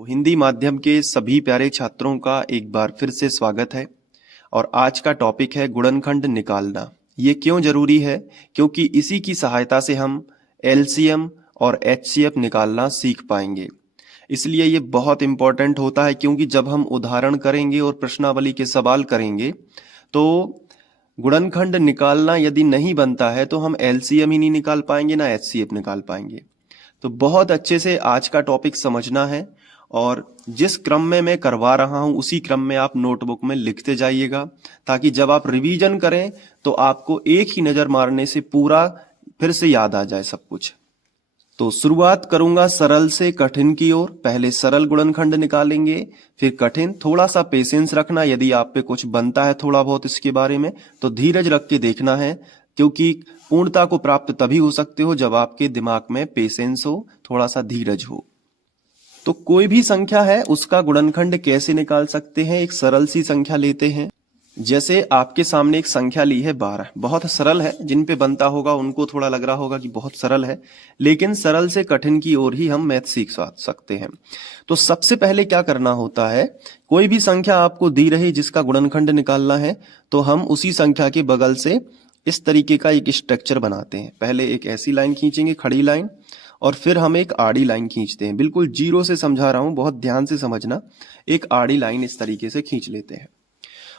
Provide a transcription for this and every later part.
हिंदी माध्यम के सभी प्यारे छात्रों का एक बार फिर से स्वागत है। और आज का टॉपिक है गुणनखंड निकालना। ये क्यों जरूरी है? क्योंकि इसी की सहायता से हम एलसीएम और एचसीएफ निकालना सीख पाएंगे। इसलिए ये बहुत इंपॉर्टेंट होता है, क्योंकि जब हम उदाहरण करेंगे और प्रश्नावली के सवाल करेंगे तो गुणनखंड निकालना यदि नहीं बनता है तो हम एलसीएम ही नहीं निकाल पाएंगे, ना एचसीएफ निकाल पाएंगे। तो बहुत अच्छे से आज का टॉपिक समझना है, और जिस क्रम में मैं करवा रहा हूं उसी क्रम में आप नोटबुक में लिखते जाइएगा, ताकि जब आप रिवीजन करें तो आपको एक ही नजर मारने से पूरा फिर से याद आ जाए सब कुछ। तो शुरुआत करूंगा सरल से कठिन की ओर। पहले सरल गुणनखंड निकालेंगे, फिर कठिन। थोड़ा सा पेशेंस रखना, यदि आप पे कुछ बनता है थोड़ा बहुत इसके बारे में तो धीरज रख के देखना है, क्योंकि पूर्णता को प्राप्त तभी हो सकते हो जब आपके दिमाग में पेशेंस हो, थोड़ा सा धीरज हो। तो कोई भी संख्या है उसका गुणनखंड कैसे निकाल सकते हैं? एक सरल सी संख्या लेते हैं। जैसे आपके सामने एक संख्या ली है 12। बहुत सरल है, जिन पे बनता होगा उनको थोड़ा लग रहा होगा कि बहुत सरल है, लेकिन सरल से कठिन की ओर ही हम मैथ सीख सकते हैं। तो सबसे पहले क्या करना होता है, कोई भी संख्या आपको दी रही जिसका गुणनखंड निकालना है तो हम उसी संख्या के बगल से इस तरीके का एक स्ट्रक्चर बनाते हैं। पहले एक ऐसी लाइन खींचेंगे, खड़ी लाइन, और फिर हम एक आड़ी लाइन खींचते हैं। बिल्कुल जीरो से समझा रहा हूं, बहुत ध्यान से समझना। एक आड़ी लाइन इस तरीके से खींच लेते हैं।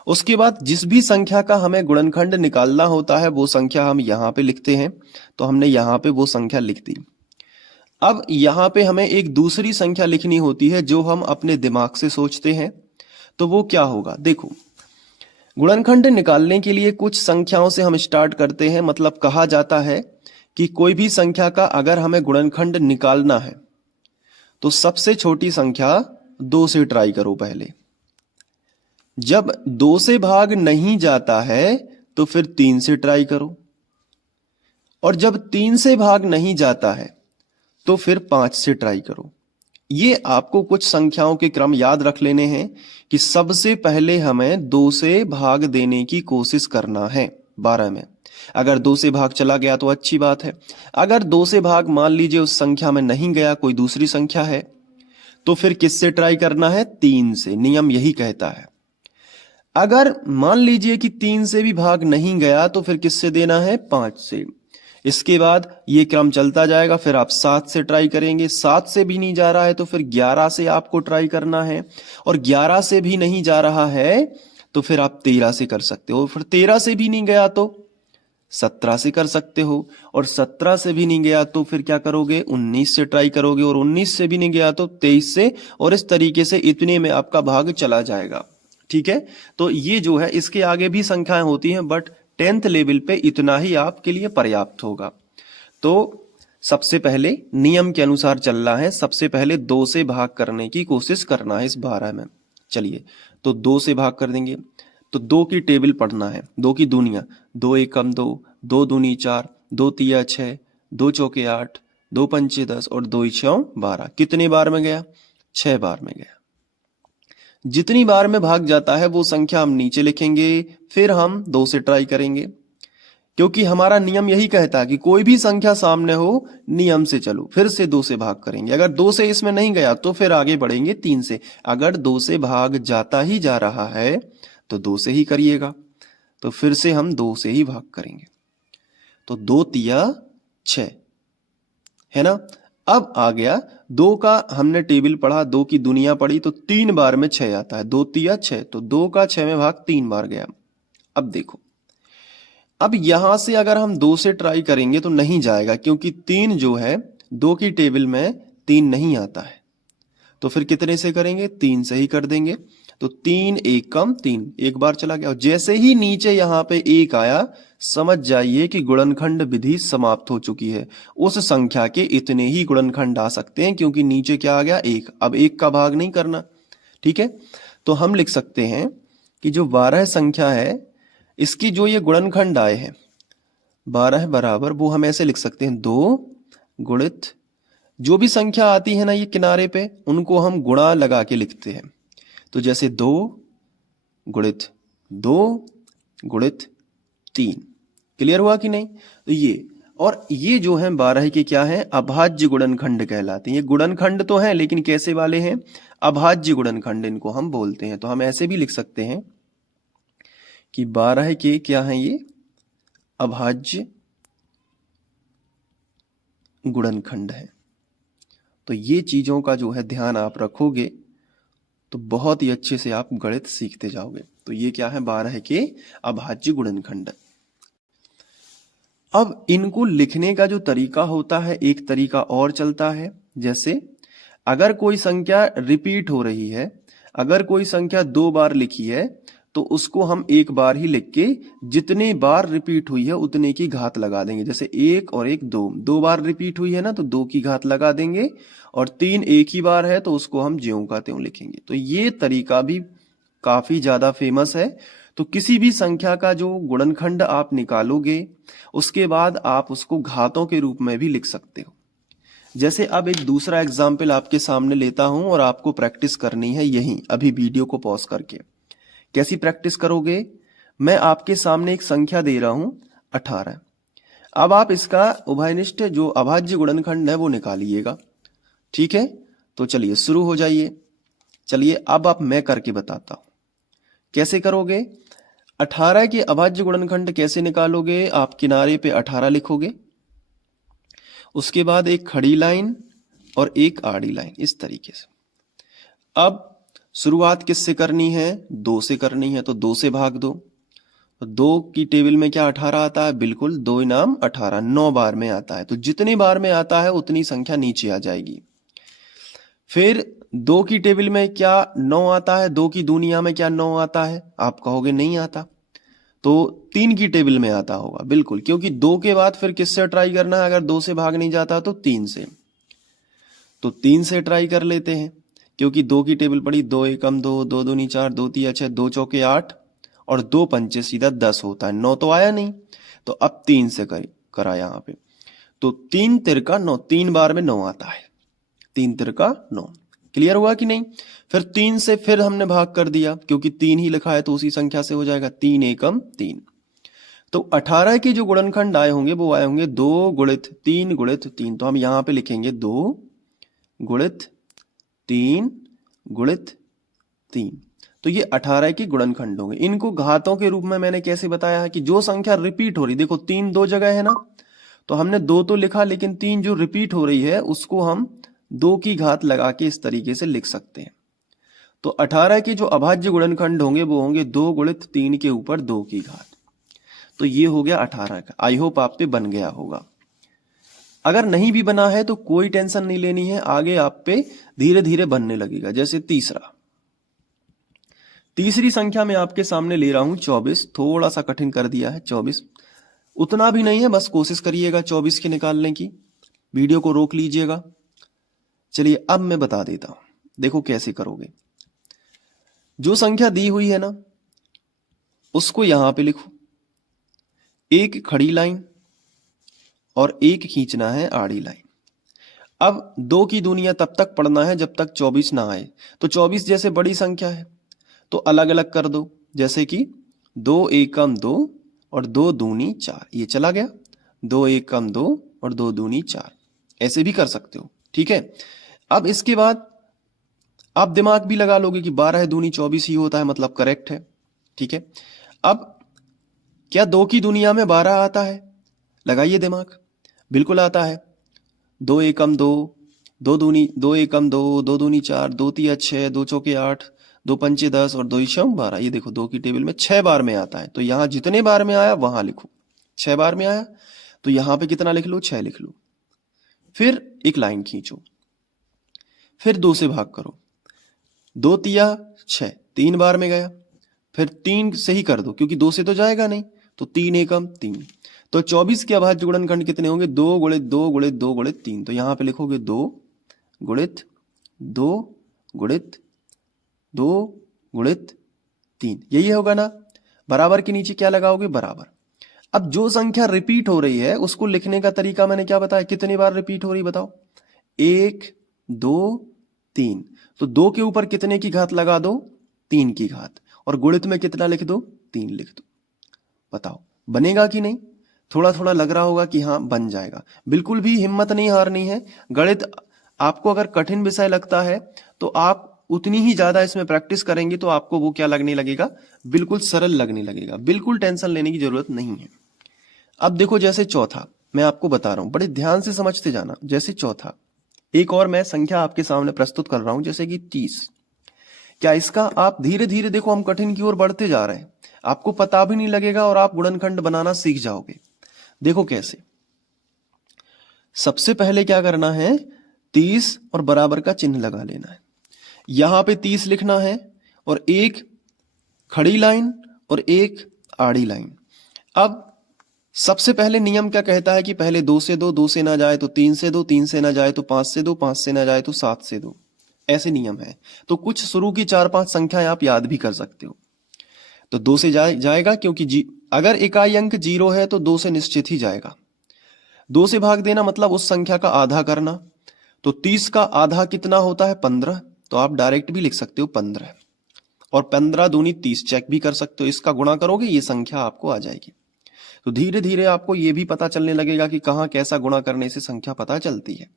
उसके बाद जिस भी संख्या का हमें गुणनखंड निकालना होता है वो संख्या हम यहाँ पे लिखते हैं। तो हमने यहाँ पे वो संख्या लिख दी। अब यहाँ पे हमें एक दूसरी संख्या लिखनी होती है जो हम अपने दिमाग से सोचते हैं। तो वो क्या होगा? देखो, गुणनखंड निकालने के लिए कुछ संख्याओं से हम स्टार्ट करते हैं। मतलब कहा जाता है कि कोई भी संख्या का अगर हमें गुणनखंड निकालना है तो सबसे छोटी संख्या 2 से ट्राई करो पहले। जब 2 से भाग नहीं जाता है तो फिर 3 से ट्राई करो, और जब 3 से भाग नहीं जाता है तो फिर 5 से ट्राई करो। ये आपको कुछ संख्याओं के क्रम याद रख लेने हैं कि सबसे पहले हमें 2 से भाग देने की कोशिश करना है 12 में। अगर 2 से भाग चला गया तो अच्छी बात है। अगर 2 से भाग मान लीजिए उस संख्या में नहीं गया, कोई दूसरी संख्या है, तो फिर किससे ट्राई करना है? 3 से। नियम यही कहता है। अगर मान लीजिए कि 3 से भी भाग नहीं गया तो फिर किससे देना है? 5 से। इसके बाद ये क्रम चलता जाएगा। फिर आप 7 से ट्राई करेंगे। 7 से भी नहीं जा रहा है तो फिर 11 से आपको ट्राई करना है, और 11 से भी नहीं जा रहा है तो फिर आप 13 से कर सकते हो। फिर 13 से भी नहीं गया तो 17 से कर सकते हो, और 17 से भी नहीं गया तो फिर क्या करोगे? 19 से ट्राई करोगे, और 19 से भी नहीं गया तो 23 से, और इस तरीके से इतने में आपका भाग चला जाएगा। ठीक है? तो ये जो है, इसके आगे भी संख्याएं होती हैं, बट 10th लेवल पे इतना ही आपके लिए पर्याप्त होगा। तो सबसे पहले नियम के अनुसार चलना है। सबसे पहले 2 से भाग करने की कोशिश करना है इस 12 में। चलिए, तो 2 से भाग कर देंगे तो 2 की टेबल पढ़ना है। 2 की दूनिया, 2 एकम 2, 2 दूनी 4, 2 तिया 6, 2 चौके 8, 2 पंचे 10, और 2 छः 12। कितने बार में गया? 6 बार में गया। जितनी बार में भाग जाता है वो संख्या हम नीचे लिखेंगे, फिर हम 2 से ट्राई करेंगे, क्योंकि हमारा नियम यही कहता है कि कोई भी संख्या सामने हो नियम से चलो। फिर से 2 से भाग करेंगे। अगर 2 से इसमें नहीं गया तो फिर आगे बढ़ेंगे 3 से। अगर 2 से भाग जाता ही जा रहा है तो 2 से ही करिएगा। तो फिर से हम 2 से ही भाग करेंगे। तो 2 तिया 6 है ना। अब आ गया 2 का, हमने टेबल पढ़ा, 2 की दुनिया पढ़ी, तो 3 बार में 6 आता है। 2 तिया 6, तो 2 का 6 में भाग 3 बार गया। अब देखो, अब यहां से अगर हम 2 से ट्राई करेंगे तो नहीं जाएगा, क्योंकि 3 जो है 2 की टेबल में 3 नहीं आता है। तो फिर कितने से करेंगे? 3 से ही कर देंगे। तो 3 एकम 3, एक बार चला गया। जैसे ही नीचे यहाँ पे 1 आया, समझ जाइए कि गुणनखंड विधि समाप्त हो चुकी है। उस संख्या के इतने ही गुणनखंड आ सकते हैं, क्योंकि नीचे क्या आ गया? 1। अब 1 का भाग नहीं करना। ठीक है? तो हम लिख सकते हैं कि जो 12 संख्या है, इसकी जो ये गुणनखंड आए हैं 12 बराबर, वो हम ऐसे लिख सकते हैं 2 गुणित, जो भी संख्या आती है ना ये किनारे पे, उनको हम गुणा लगा के लिखते हैं। तो जैसे 2 गुणित 2 गुणित 3। क्लियर हुआ कि नहीं? तो ये, और ये जो है 12 के क्या है? अभाज्य गुणनखंड कहलाते हैं। ये गुणनखंड तो है, लेकिन कैसे वाले हैं? अभाज्य गुणनखंड इनको हम बोलते हैं। तो हम ऐसे भी लिख सकते हैं कि 12 के क्या हैं ये, अभाज्य गुणनखंड है। तो ये चीजों का जो है ध्यान आप रखोगे तो बहुत ही अच्छे से आप गणित सीखते जाओगे। तो ये क्या है, 12 के अभाज्य गुणनखंड। अब इनको लिखने का जो तरीका होता है, एक तरीका और चलता है। जैसे अगर कोई संख्या रिपीट हो रही है, अगर कोई संख्या 2 बार लिखी है तो उसको हम एक बार ही लिख के जितने बार रिपीट हुई है उतने की घात लगा देंगे। जैसे 1 और 1 2, 2 बार रिपीट हुई है ना तो 2 की घात लगा देंगे, और 3 एक ही बार है तो उसको हम ज्यों का त्यों लिखेंगे। तो ये तरीका भी काफी ज्यादा फेमस है। तो किसी भी संख्या का जो गुणनखंड आप निकालोगे उसके बाद आप उसको घातों के रूप में भी लिख सकते हो। जैसे अब एक दूसरा एग्जाम्पल आपके सामने लेता हूं और आपको प्रैक्टिस करनी है यहीं अभी वीडियो को पॉज करके। कैसी प्रैक्टिस करोगे, मैं आपके सामने एक संख्या दे रहा हूं 18। अब आप इसका उभयनिष्ठ जो अभाज्य गुणनखंड है वो निकालिएगा। ठीक है, तो चलिए शुरू हो जाइए। चलिए अब आप मैं करके बताता हूं कैसे करोगे। 18 के अभाज्य गुणनखंड कैसे निकालोगे, आप किनारे पे 18 लिखोगे, उसके बाद एक खड़ी लाइन और एक आड़ी लाइन, इस तरीके से। अब शुरुआत किससे करनी है, 2 से करनी है, तो 2 से भाग दो। 2 की टेबल में क्या 18 आता है, बिल्कुल 2 नाम 18, 9 बार में आता है। तो जितनी बार में आता है उतनी संख्या नीचे आ जाएगी। फिर 2 की टेबल में क्या 9 आता है, 2 की दुनिया में क्या 9 आता है, आप कहोगे नहीं आता, तो 3 की टेबल में आता होगा, बिल्कुल, क्योंकि 2 के बाद फिर किससे ट्राई करना है, अगर 2 से भाग नहीं जाता तो 3 से। तो 3 से ट्राई कर लेते हैं, क्योंकि 2 की टेबल पड़ी, 2 एकम 2, 2 दूनी 4, 2 तिया 6, 2 चौके 8 और 2 पंचे सीधा 10 होता है। 9 तो आया नहीं, तो अब 3 से करा यहाँ पे, तो 3 तिरका 9, 3 बार में 9 आता है, 3 तिरका 9। क्लियर हुआ कि नहीं। फिर 3 से फिर हमने भाग कर दिया, क्योंकि 3 ही लिखा है तो उसी संख्या से हो जाएगा, 3 एकम 3। तो 18 के जो गुणनखंड आए होंगे वो आए होंगे 2 गुणित 3 गुणित 3। तो हम यहां पे लिखेंगे 2 गुणित 3 गुणित 3। तो ये 18 के गुणनखंड होंगे। इनको घातों के रूप में मैंने कैसे बताया है कि जो संख्या रिपीट हो रही, देखो 3 2 जगह है ना, तो हमने 2 तो लिखा, लेकिन 3 जो रिपीट हो रही है उसको हम 2 की घात लगा के इस तरीके से लिख सकते हैं। तो 18 के जो अभाज्य गुणनखंड होंगे वो होंगे 2 गुणित 3 के ऊपर 2 की घात। तो ये हो गया 18 का। आई होप आप पे बन गया होगा। अगर नहीं भी बना है तो कोई टेंशन नहीं लेनी है, आगे आप पे धीरे धीरे बनने लगेगा। जैसे तीसरी संख्या में आपके सामने ले रहा हूं 24। थोड़ा सा कठिन कर दिया है 24, उतना भी नहीं है, बस कोशिश करिएगा 24 के निकालने की। वीडियो को रोक लीजिएगा। चलिए अब मैं बता देता हूं, देखो कैसे करोगे। जो संख्या दी हुई है ना उसको यहां पे लिखो, एक खड़ी लाइन और एक खींचना है आड़ी लाइन। अब 2 की दुनिया तब तक पढ़ना है जब तक 24 ना आए। तो 24 जैसे बड़ी संख्या है तो अलग अलग कर दो, जैसे कि 2 एकम 2 और 2 दूनी 4, ये चला गया। 2 एकम 2 और 2 दूनी 4, ऐसे भी कर सकते हो। ठीक है, अब इसके बाद आप दिमाग भी लगा लोगे कि 12 दूनी 24 ही होता है, मतलब करेक्ट है। ठीक है, अब क्या 2 की दुनिया में 12 आता है, लगाइए दिमाग, बिल्कुल आता है। 2 एकम 2, 2 दूनी 2 एकम 2, 2 दूनी 4, 2 तिया 6, 2 चौके 8, 2 पंचे 10 और 2 इशम 12। ये देखो 2 की टेबल में 6 बार में आता है, तो यहां जितने बार में आया वहां लिखो। 6 बार में आया तो यहां पे कितना लिख लो, 6 लिख लो। फिर एक लाइन खींचो, फिर 2 से भाग करो, 2 तिया 6, 3 बार में गया, फिर 3 से ही कर दो क्योंकि 2 से तो जाएगा नहीं, तो 3 एकम 3। तो 24 के अभाज्य गुणनखंड कितने होंगे, 2 गुणित 2 गुणित 2 गुणित 3। तो यहां पे लिखोगे 2 गुणित 2 गुणित 2 गुणित 3, यही होगा ना। बराबर के नीचे क्या लगाओगे, बराबर। अब जो संख्या रिपीट हो रही है उसको लिखने का तरीका मैंने क्या बताया, कितनी बार रिपीट हो रही बताओ, 1 2 3। तो 2 के ऊपर कितने की घात लगा दो, 3 की घात, और गुणित में कितना लिख दो, 3 लिख दो। बताओ बनेगा कि नहीं। थोड़ा थोड़ा लग रहा होगा कि हाँ बन जाएगा। बिल्कुल भी हिम्मत नहीं हारनी है। गणित आपको अगर कठिन विषय लगता है तो आप उतनी ही ज्यादा इसमें प्रैक्टिस करेंगे तो आपको वो क्या लगने लगेगा, बिल्कुल सरल लगने लगेगा, बिल्कुल टेंशन लेने की जरूरत नहीं है। अब देखो जैसे चौथा मैं आपको बता रहा हूं, बड़े ध्यान से समझते जाना। जैसे चौथा, एक और मैं संख्या आपके सामने प्रस्तुत कर रहा हूं, जैसे कि 30। क्या इसका आप धीरे धीरे देखो, हम कठिन की ओर बढ़ते जा रहे हैं, आपको पता भी नहीं लगेगा और आप गुणनखंड बनाना सीख जाओगे। देखो कैसे, सबसे पहले क्या करना है, 30 और बराबर का चिन्ह लगा लेना है। यहां पे 30 लिखना है और एक खड़ी लाइन और एक आड़ी लाइन। अब सबसे पहले नियम क्या कहता है कि पहले 2 से 2, 2 से ना जाए तो 3 से 2, 3 से ना जाए तो 5 से 2, 5 से ना जाए तो 7 से 2, ऐसे नियम है। तो कुछ शुरू की 4-5 संख्याएं आप याद भी कर सकते हो। तो 2 से जाएगा क्योंकि अगर इकाई अंक 0 है तो 2 से निश्चित ही जाएगा। 2 से भाग देना मतलब उस संख्या का आधा करना। तो 30 का आधा कितना होता है, 15। तो आप डायरेक्ट भी लिख सकते हो 15, और 15 दूनी 30 चेक भी कर सकते हो। इसका गुणा करोगे ये संख्या आपको आ जाएगी। तो धीरे धीरे आपको ये भी पता चलने लगेगा कि कहां कैसा गुणा करने से संख्या पता चलती है।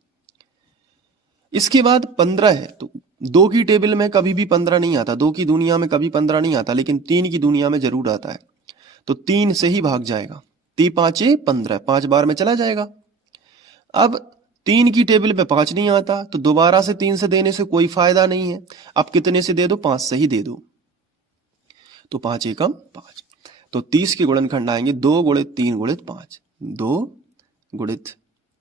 इसके बाद 15 है, तो 2 की टेबल में कभी भी 15 नहीं आता, 2 की दुनिया में कभी 15 नहीं आता, लेकिन 3 की दुनिया में जरूर आता है। तो 3 से ही भाग जाएगा, 3 5 15, 5 बार में चला जाएगा। अब 3 की टेबल पे 5 नहीं आता, तो दोबारा से 3 से देने से कोई फायदा नहीं है। अब कितने से दे दो, 5 से ही दे दो। तो 5 एकम 5। तो 30 के गुणनखंड आएंगे 2 गुणित 3 गुणित 5, 2 गुणित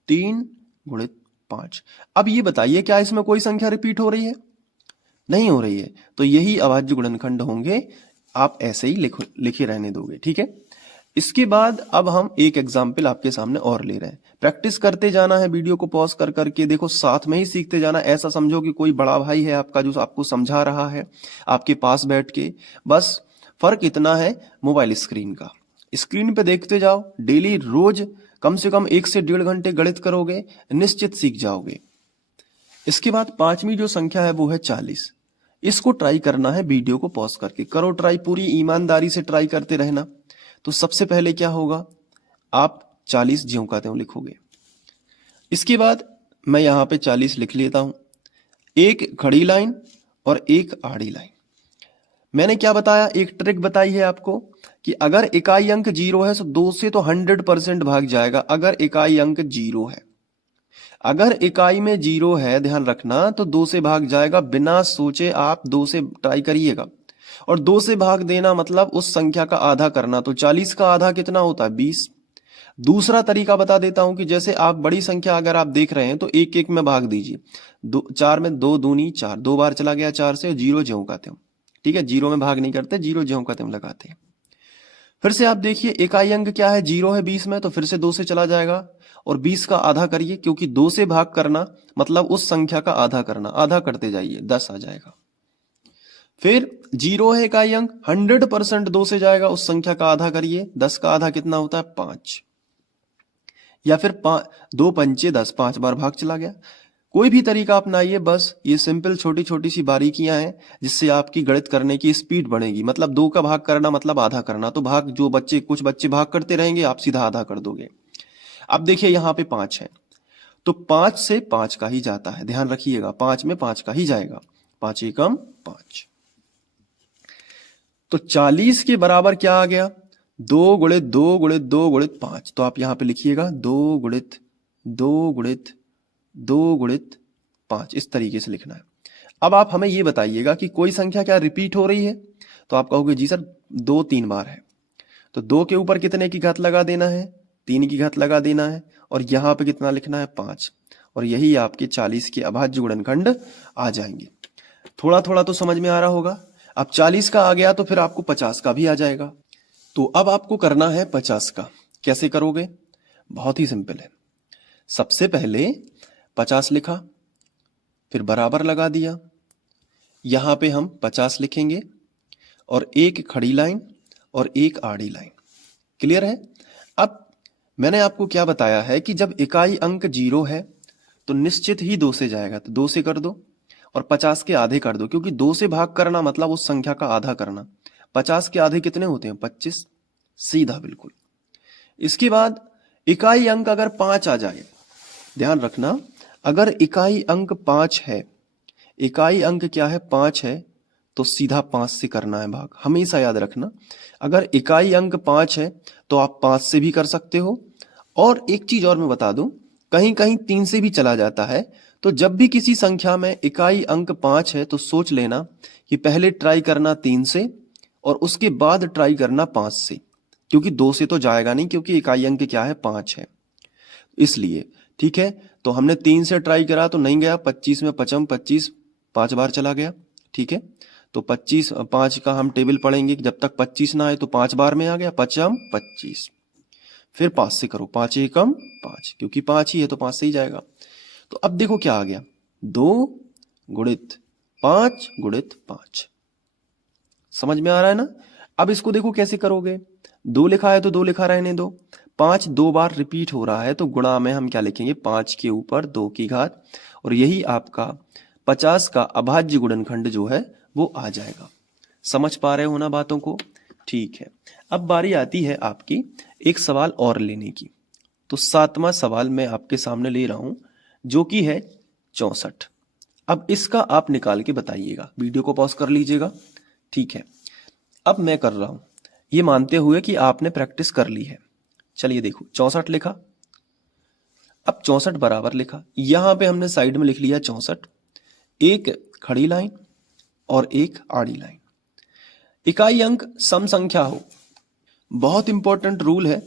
3 गुणित 5। अब ये बताइए क्या इसमें कोई संख्या रिपीट हो रही है, नहीं हो रही है, तो यही अभाज्य गुणनखंड होंगे। आप ऐसे ही लिखे रहने दोगे, ठीक है। इसके बाद अब हम एक एग्जाम्पल आपके सामने और ले रहे हैं। प्रैक्टिस करते जाना है, वीडियो को पॉज कर करके देखो, साथ में ही सीखते जाना। ऐसा समझो कि कोई बड़ा भाई है आपका जो आपको समझा रहा है आपके पास बैठ के। बस फर्क इतना है मोबाइल स्क्रीन का, स्क्रीन पे देखते जाओ, डेली रोज कम से कम 1 से 1.5 घंटे गणित करोगे, निश्चित सीख जाओगे। इसके बाद 5वीं जो संख्या है वो है 40। इसको ट्राई करना है, वीडियो को पॉज करके करो ट्राई, पूरी ईमानदारी से ट्राई करते रहना। तो सबसे पहले क्या होगा, आप 40 ज्यों का त्यों लिखोगे। इसके बाद मैं यहां पे 40 लिख लेता हूं, एक खड़ी लाइन और एक आड़ी लाइन। मैंने क्या बताया, एक ट्रिक बताई है आपको कि अगर इकाई अंक 0 है तो 2 से तो 100% भाग जाएगा। अगर इकाई अंक 0 है, अगर इकाई में 0 है, ध्यान रखना, तो 2 से भाग जाएगा, बिना सोचे आप 2 से ट्राई करिएगा। और 2 से भाग देना मतलब उस संख्या का आधा करना। तो 40 का आधा कितना होता है, 20। दूसरा तरीका बता देता हूं कि जैसे आप बड़ी संख्या अगर आप देख रहे हैं तो 1 में भाग दीजिए। 4 में 2 दूनी 4, 2 बार चला गया 4 से, 0 ज्यों का त्यों, ठीक है। 0 में भाग नहीं करते, 0 ज्यों का त्यों लगाते हैं। फिर से आप देखिए, इकाई अंक क्या है, 0 है 20 में, तो फिर से 2 से चला जाएगा और 20 का आधा करिए, क्योंकि 2 से भाग करना मतलब उस संख्या का आधा करना, आधा करते जाइए, 10 आ जाएगा। फिर 0 है इकाई अंक, 100% 2 से जाएगा, उस संख्या का आधा करिए, 10 का आधा कितना होता है, 5। या फिर 2 पंचे 10, 5 बार भाग चला गया। कोई भी तरीका अपनाइए, बस ये सिंपल छोटी छोटी सी बारीकियां हैं जिससे आपकी गणित करने की स्पीड बढ़ेगी। मतलब 2 का भाग करना मतलब आधा करना, तो भाग जो बच्चे कुछ बच्चे भाग करते रहेंगे, आप सीधा आधा कर दोगे। अब देखिए यहाँ पे 5 है, तो 5 से 5 का ही जाता है, ध्यान रखिएगा, 5 में 5 का ही जाएगा, 5 एकम 5। तो 40 के बराबर क्या आ गया, 2 गुणित 2 गुणित 2 गुणित 5। तो आप यहां पे लिखिएगा 2 गुणित 2 गुणित 2 गुणित 5, इस तरीके से लिखना है। अब आप हमें ये बताइएगा कि कोई संख्या क्या रिपीट हो रही है, तो आप कहोगे जी सर 2 3 बार है, तो 2 के ऊपर कितने की घात लगा देना है, 3 की घात लगा देना है, और यहां पे कितना लिखना है, 5। और यही आपके 40 के अभाज्य गुणनखंड आ जाएंगे। थोड़ा थोड़ा तो समझ में आ रहा होगा। अब 40 का आ गया तो फिर आपको 50 का भी आ जाएगा। तो अब आपको करना है 50 का। कैसे करोगे, बहुत ही सिंपल है। सबसे पहले 50 लिखा, फिर बराबर लगा दिया, यहां पे हम 50 लिखेंगे और एक खड़ी लाइन और एक आड़ी लाइन। क्लियर है। अब मैंने आपको क्या बताया है कि जब इकाई अंक 0 है तो निश्चित ही 2 से जाएगा, तो 2 से कर दो और 50 के आधे कर दो, क्योंकि 2 से भाग करना मतलब उस संख्या का आधा करना। 50 के आधे कितने होते हैं, 25, सीधा बिल्कुल। इसके बाद इकाई अंक अगर 5 आ जाए, ध्यान रखना, अगर इकाई अंक 5 है, इकाई अंक क्या है, 5 है, तो सीधा 5 से करना है भाग। हमेशा याद रखना, अगर इकाई अंक 5 है तो आप 5 से भी कर सकते हो। और एक चीज और मैं बता दूं, कहीं कहीं 3 से भी चला जाता है। तो जब भी किसी संख्या में इकाई अंक 5 है तो सोच लेना कि पहले ट्राई करना 3 से और उसके बाद ट्राई करना 5 से, क्योंकि 2 से तो जाएगा नहीं, क्योंकि इकाई अंक क्या है, 5 है, इसलिए। ठीक है, तो हमने 3 से ट्राई करा तो नहीं गया, 25 में पचम 25 5 बार चला गया। ठीक है, तो 25 5 का हम टेबल पढ़ेंगे, जब तक 25 ना आए तो 5 बार में आ गया, पचम 25। फिर 5 से करो, 5 एकम 5, क्योंकि 5 ही है तो 5 से ही जाएगा। तो अब देखो क्या आ गया, 2 गुणित 5 गुणित 5। समझ में आ रहा है ना। अब इसको देखो कैसे करोगे, 2 लिखा है तो 2 लिखा रहने दो, 5 2 बार रिपीट हो रहा है तो गुणा में हम क्या लिखेंगे, 5 के ऊपर 2 की घात, और यही आपका 50 का अभाज्य गुणनखंड जो है वो आ जाएगा। समझ पा रहे हो ना बातों को। ठीक है, अब बारी आती है आपकी एक सवाल और लेने की। तो 7वां सवाल मैं आपके सामने ले रहा हूं, जो कि है 64। अब इसका आप निकाल के बताइएगा, वीडियो को पॉज कर लीजिएगा। ठीक है, अब मैं कर रहा हूं, ये मानते हुए कि आपने प्रैक्टिस कर ली है। चलिए देखो, 64 लिखा, अब 64 बराबर लिखा, यहां पे हमने साइड में लिख लिया 64, एक खड़ी लाइन और एक आड़ी लाइन। इकाई अंक सम संख्या हो, बहुत इंपॉर्टेंट रूल है।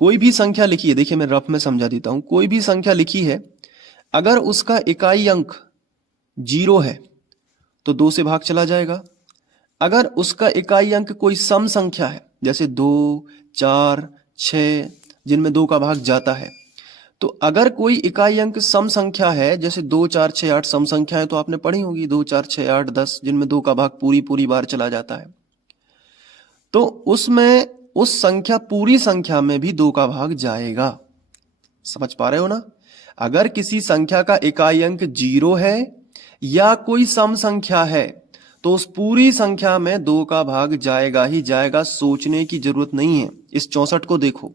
कोई भी संख्या लिखी है, देखिए मैं रफ में समझा देता हूं, कोई भी संख्या लिखी है, अगर उसका इकाई अंक 0 है तो 2 से भाग चला जाएगा। अगर उसका इकाई अंक कोई सम संख्या है, जैसे 2 4 6 जिनमें 2 का भाग जाता है, तो अगर कोई इकाई अंक सम संख्या है, जैसे 2 4 6 8 सम संख्या है तो आपने पढ़ी होगी, 2 4 6 8 10 जिनमें 2 का भाग पूरी पूरी बार चला जाता है, तो उसमें उस संख्या पूरी संख्या में भी 2 का भाग जाएगा। समझ पा रहे हो ना। अगर किसी संख्या का इकाई अंक 0 है या कोई सम संख्या है तो उस पूरी संख्या में 2 का भाग जाएगा ही जाएगा, सोचने की जरूरत नहीं है। इस 64 को देखो,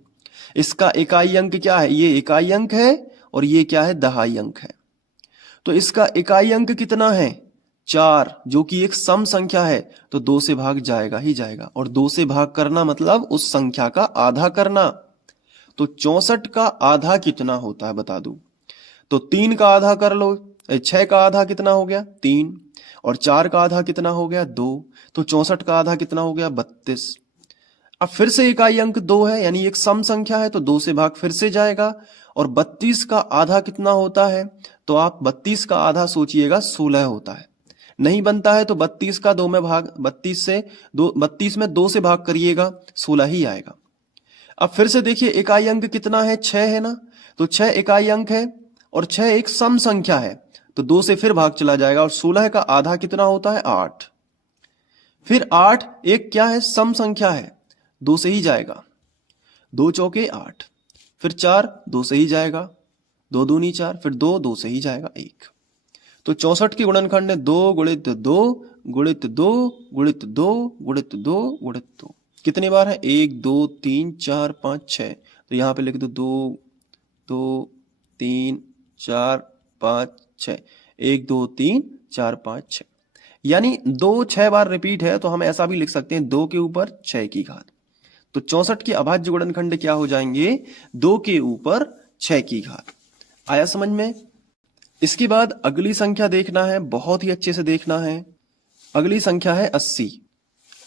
इसका इकाई अंक क्या है, ये इकाई अंक है और ये क्या है, दहाई अंक है। तो इसका इकाई अंक कितना है, 4, जो कि एक सम संख्या है, तो 2 से भाग जाएगा ही जाएगा। और 2 से भाग करना मतलब उस संख्या का आधा करना। तो 64 का आधा कितना होता है बता दो, तो 3 का आधा कर लो, 6 का आधा कितना हो गया, 3, और 4 का आधा कितना हो गया, 2, तो 64 का आधा कितना हो गया, 32। अब फिर से इकाई अंक 2 है, यानी एक सम संख्या है, तो 2 से भाग फिर से जाएगा। और 32 का आधा कितना होता है, तो आप 32 का आधा सोचिएगा 16 होता है। नहीं बनता है तो 32 का 2 में भाग, 32 में 2 से भाग करिएगा, 16 ही आएगा। अब फिर से देखिए, इकाई अंक कितना है, 6 है ना, तो 6 इकाई अंक है और 6 एक सम संख्या है, तो 2 से फिर भाग चला जाएगा, और 16 का आधा कितना होता है, 8। फिर 8 एक क्या है, सम संख्या है, 2 से ही जाएगा, 2 चौके 8। फिर 4 2 से ही जाएगा, 2 दूनी 4, फिर 2 2 से ही जाएगा 1। तो 64 के गुणनखंड है 2 गुणित 2 गुणित 2 गुणित 2 गुणित 2 गुणित 2। कितने बार है, 1 2 3 4 5 6, तो यहां पे लिख दो 2 2 3 4 5 6, 1 2 3 4 5 6, यानी 2 6 बार रिपीट है, तो हम ऐसा भी लिख सकते हैं 2 के ऊपर 6 की घात। तो 64 के अभाज्य गुणनखंड क्या हो जाएंगे, 2 के ऊपर 6 की घात। आया समझ में। इसके बाद अगली संख्या देखना है, बहुत ही अच्छे से देखना है। अगली संख्या है 80।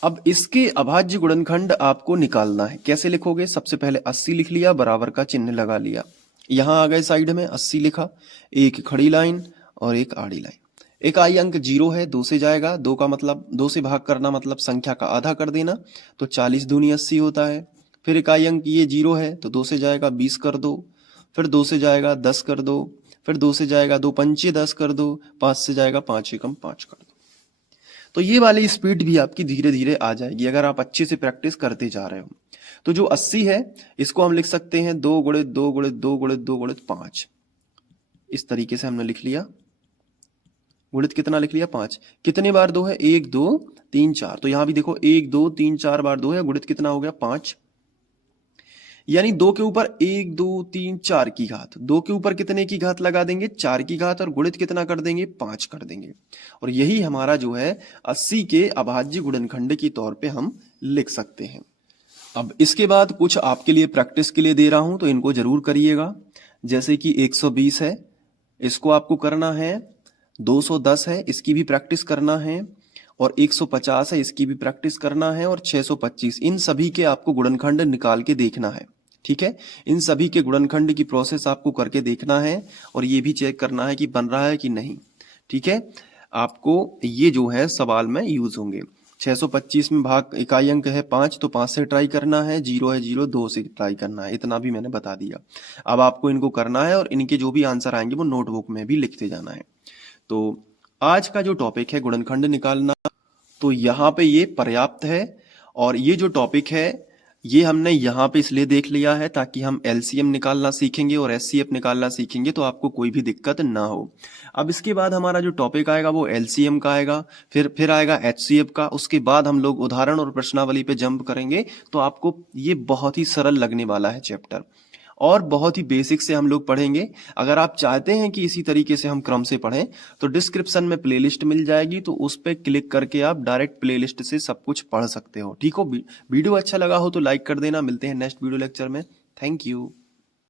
अब इसके अभाज्य गुणनखंड आपको निकालना है। कैसे लिखोगे, सबसे पहले 80 लिख लिया, बराबर का चिन्ह लगा लिया, यहां आ गए साइड में 80 लिखा, एक खड़ी लाइन और एक आड़ी लाइन। इकाई अंक 0 है, 2 से जाएगा, 2 का मतलब 2 से भाग करना मतलब संख्या का आधा कर देना, तो 40 दूनी 80 होता है। फिर इकाई अंक ये 0 है, तो 2 से जाएगा, 20 कर दो, फिर 2 से जाएगा 10 कर दो, फिर 2 से जाएगा 2 पंचे 10 कर दो, 5 से जाएगा 5 एकम 5 कर दो। तो ये वाली स्पीड भी आपकी धीरे धीरे आ जाएगी अगर आप अच्छे से प्रैक्टिस करते जा रहे हो। तो जो 80 है इसको हम लिख सकते हैं 2 गुणित 2 गुणित 2 गुणित 2 गुणित 5। इस तरीके से हमने लिख लिया। गुणित कितना लिख लिया, 5। कितने बार 2 है, 1 2 3 4, तो यहां भी देखो 1 2 3 4 बार 2 है, गुणित कितना हो गया, 5। यानी 2 के ऊपर 1 2 3 4 की घात, 2 के ऊपर कितने की घात लगा देंगे, 4 की घात, और गुणित कितना कर देंगे, 5 कर देंगे। और यही हमारा जो है 80 के अभाज्य गुणनखंड के तौर पे हम लिख सकते हैं। अब इसके बाद कुछ आपके लिए प्रैक्टिस के लिए दे रहा हूं, तो इनको जरूर करिएगा। जैसे कि 120 है, इसको आपको करना है, 210 है, इसकी भी प्रैक्टिस करना है, और 150 है, इसकी भी प्रैक्टिस करना है, और 625, इन सभी के आपको गुणनखंड निकाल के देखना है। ठीक है, इन सभी के गुणनखंड की प्रोसेस आपको करके देखना है, और ये भी चेक करना है कि बन रहा है कि नहीं। ठीक है, आपको ये जो है सवाल में यूज होंगे। 625 में भाग इकाई अंक है 5, तो 5 से ट्राई करना है, 0 है 0, 2 से ट्राई करना है, इतना भी मैंने बता दिया। अब आपको इनको करना है, और इनके जो भी आंसर आएंगे वो नोटबुक में भी लिखते जाना है। तो आज का जो टॉपिक है गुणनखंड निकालना, तो यहाँ पे ये पर्याप्त है। और ये जो टॉपिक है ये हमने यहाँ पे इसलिए देख लिया है ताकि हम एलसीएम निकालना सीखेंगे और एचसीएफ निकालना सीखेंगे, तो आपको कोई भी दिक्कत ना हो। अब इसके बाद हमारा जो टॉपिक आएगा वो एलसीएम का आएगा, फिर आएगा एचसीएफ का, उसके बाद हम लोग उदाहरण और प्रश्नावली पे जंप करेंगे। तो आपको ये बहुत ही सरल लगने वाला है चैप्टर, और बहुत ही बेसिक से हम लोग पढ़ेंगे। अगर आप चाहते हैं कि इसी तरीके से हम क्रम से पढ़ें, तो डिस्क्रिप्शन में प्लेलिस्ट मिल जाएगी, तो उस पर क्लिक करके आप डायरेक्ट प्लेलिस्ट से सब कुछ पढ़ सकते हो। ठीक हो, वीडियो अच्छा लगा हो तो लाइक कर देना। मिलते हैं नेक्स्ट वीडियो लेक्चर में। Thank you.